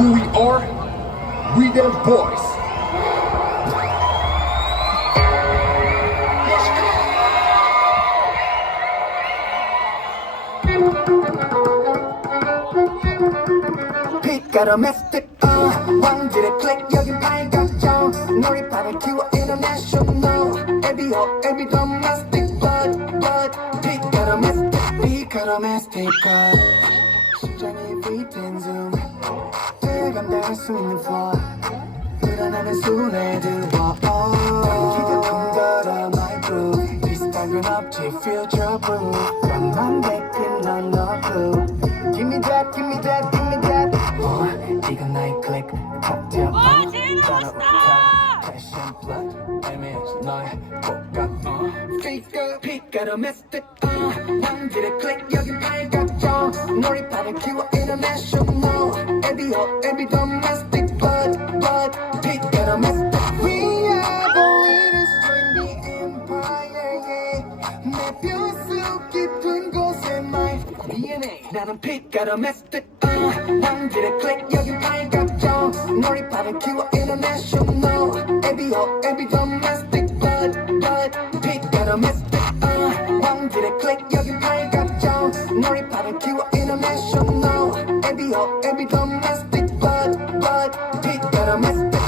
who we are? We their voice. 빛깔아 메스틱 왕들의 클릭 여긴 발각정 놀이판을 키워 international every domestic but 빛깔아 메스틱 심장이 beating zoom 감당할 수 있는 floor 늘어나는 순에 들어 기대품 걸어 my groove 비슷한 건 없지 future proof 넌 백인 넌 no clue give me that 이건 나의 클릭 칵테일 따라오다 패션 플랫 애매하지 너의 꽃같 빛깔아 메스틱 왕들의 클릭 여긴 발각정 놀이판을 키워 international every domestic but 빛깔아 메스틱 We are the leaders in the empire yeah 내 뼛속 깊은 곳에 my DNA 나는 빛깔아 메스틱 왕들의 클릭 여긴 발각정 놀이판을 키워 international every domestic but 빛깔아 메스틱 왕들의 클릭 여긴 발각정 놀이판을 키워 international every domestic but 빛깔아 메스틱